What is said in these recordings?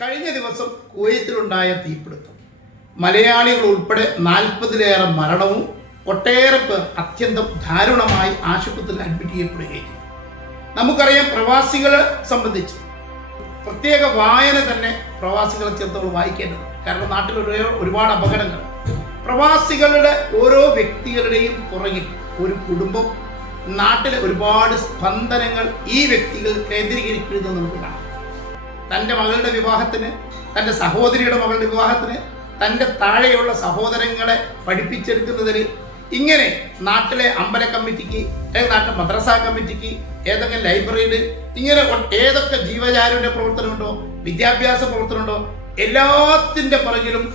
കഴിഞ്ഞ ദിവസം കുവൈത്തിലുണ്ടായ തീപിടുത്തം. മലയാളികൾ ഉൾപ്പെടെ നാൽപ്പതിലേറെ മരണവും ഒട്ടേറെ പേർ അത്യന്തം ദാരുണമായി ആശുപത്രിയിൽ അഡ്മിറ്റ് ചെയ്യപ്പെടുകയും ചെയ്തു. നമുക്കറിയാം പ്രവാസികളെ സംബന്ധിച്ച് പ്രത്യേക വായന തന്നെ പ്രവാസികളെ ചേർത്ത് നമ്മൾ വായിക്കേണ്ടത് കാരണം നാട്ടിൽ ഒരുപാട് അപകടങ്ങൾ. പ്രവാസികളുടെ ഓരോ വ്യക്തികളുടെയും പുറകിൽ ഒരു കുടുംബം നാട്ടിലെ ഒരുപാട് സ്പന്ദനങ്ങൾ ഈ വ്യക്തികൾ കേന്ദ്രീകരിക്കരുതെന്ന് നമുക്ക് കാണാം. തന്റെ മകളുടെ വിവാഹത്തിന് തന്റെ സഹോദരിയുടെ മകളുടെ വിവാഹത്തിന് തന്റെ താഴെയുള്ള സഹോദരങ്ങളെ പഠിപ്പിച്ചെടുക്കുന്നതിന് ഇങ്ങനെ നാട്ടിലെ അമ്പല കമ്മിറ്റിക്ക് അല്ലെങ്കിൽ നാട്ടിലെ മദ്രസ കമ്മിറ്റിക്ക് ഏതെങ്കിലും ലൈബ്രറിയിൽ ഇങ്ങനെ ഏതൊക്കെ ജീവചാരുടെ പ്രവർത്തനമുണ്ടോ വിദ്യാഭ്യാസ പ്രവർത്തനമുണ്ടോ എല്ലാത്തിന്റെ പുറകിലും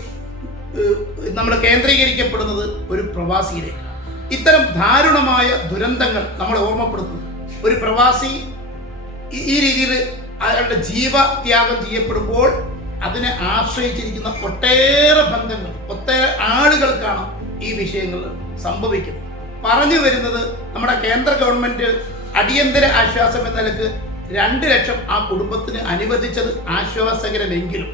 നമ്മൾ കേന്ദ്രീകരിക്കപ്പെടുന്നത് ഒരു പ്രവാസിയിലേക്കാണ്. ഇത്തരം ദാരുണമായ ദുരന്തങ്ങൾ നമ്മളെ ഓർമ്മപ്പെടുത്തുന്നു. ഒരു പ്രവാസി ഈ- ഈ രീതിയിൽ അയാളുടെ ജീവത്യാഗം ചെയ്യപ്പെടുമ്പോൾ അതിനെ ആശ്രയിച്ചിരിക്കുന്ന ഒട്ടേറെ ബന്ധങ്ങൾ ഒട്ടേറെ ആളുകൾക്കാണ് ഈ വിഷയങ്ങൾ സംഭവിക്കുന്നത്. പറഞ്ഞു വരുന്നത് നമ്മുടെ കേന്ദ്ര ഗവൺമെന്റ് അടിയന്തര ആശ്വാസം എന്ന നിലയ്ക്ക് രണ്ട് ലക്ഷം ആ കുടുംബത്തിന് അനുവദിച്ചത് ആശ്വാസകരമെങ്കിലും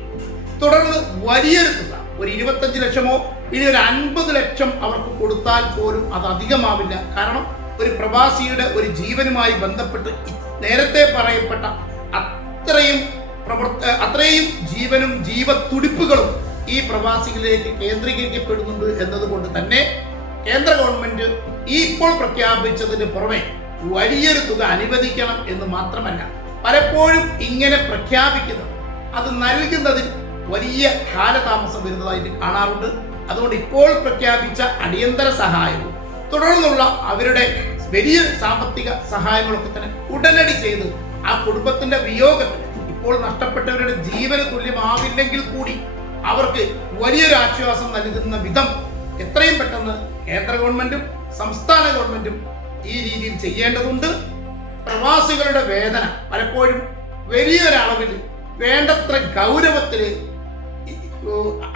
തുടർന്ന് വലിയൊരു തുക ഒരു ഇരുപത്തഞ്ച് ലക്ഷമോ ഇനി ഒരു അൻപത് ലക്ഷം അവർക്ക് കൊടുത്താൽ പോലും അത് അധികമാവില്ല. കാരണം ഒരു പ്രവാസിയുടെ ഒരു ജീവനുമായി ബന്ധപ്പെട്ട് നേരത്തെ പറയപ്പെട്ട അത്രയും പ്രവർത്ത അത്രയും ജീവനും ജീവത്തുടിപ്പുകളും ഈ പ്രവാസികളിലേക്ക് കേന്ദ്രീകരിക്കപ്പെടുന്നുണ്ട് എന്നതുകൊണ്ട് തന്നെ കേന്ദ്ര ഗവൺമെന്റ് ഈ ഇപ്പോൾ പ്രഖ്യാപിച്ചതിന് പുറമെ വലിയൊരു തുക അനുവദിക്കണം എന്ന് മാത്രമല്ല പലപ്പോഴും ഇങ്ങനെ പ്രഖ്യാപിക്കുന്നത് അത് നൽകുന്നതിൽ വലിയ കാലതാമസം വരുന്നതായിട്ട് കാണാറുണ്ട്. അതുകൊണ്ട് ഇപ്പോൾ പ്രഖ്യാപിച്ച അടിയന്തര സഹായവും തുടർന്നുള്ള അവരുടെ വലിയ സാമ്പത്തിക സഹായങ്ങളൊക്കെ തന്നെ ഉടനടി ചെയ്ത് ആ കുടുംബത്തിന്റെ വിയോഗത്തിന് ഇപ്പോൾ നഷ്ടപ്പെട്ടവരുടെ ജീവന തുല്യമാവില്ലെങ്കിൽ കൂടി അവർക്ക് വലിയൊരു ആശ്വാസം നൽകുന്ന വിധം എത്രയും പെട്ടെന്ന് കേന്ദ്ര ഗവൺമെന്റും സംസ്ഥാന ഗവൺമെന്റും ഈ രീതിയിൽ ചെയ്യേണ്ടതുണ്ട്. പ്രവാസികളുടെ വേദന പലപ്പോഴും വലിയൊരളവിൽ വേണ്ടത്ര ഗൗരവത്തിൽ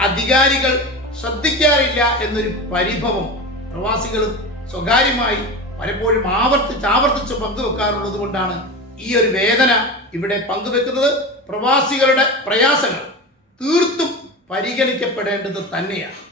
അധികാരികൾ ശ്രദ്ധിക്കാറില്ല എന്നൊരു പരിഭവം പ്രവാസികൾ സ്വകാര്യമായി പലപ്പോഴും ആവർത്തിച്ച് ആവർത്തിച്ച് പങ്കുവെക്കാറുള്ളത് കൊണ്ടാണ് ഈ ഒരു വേദന ഇവിടെ പങ്കുവെക്കുന്നത് പ്രവാസികളുടെ പ്രയാസങ്ങൾ തീർത്തും പരിഗണിക്കപ്പെടേണ്ടത് തന്നെയാണ്.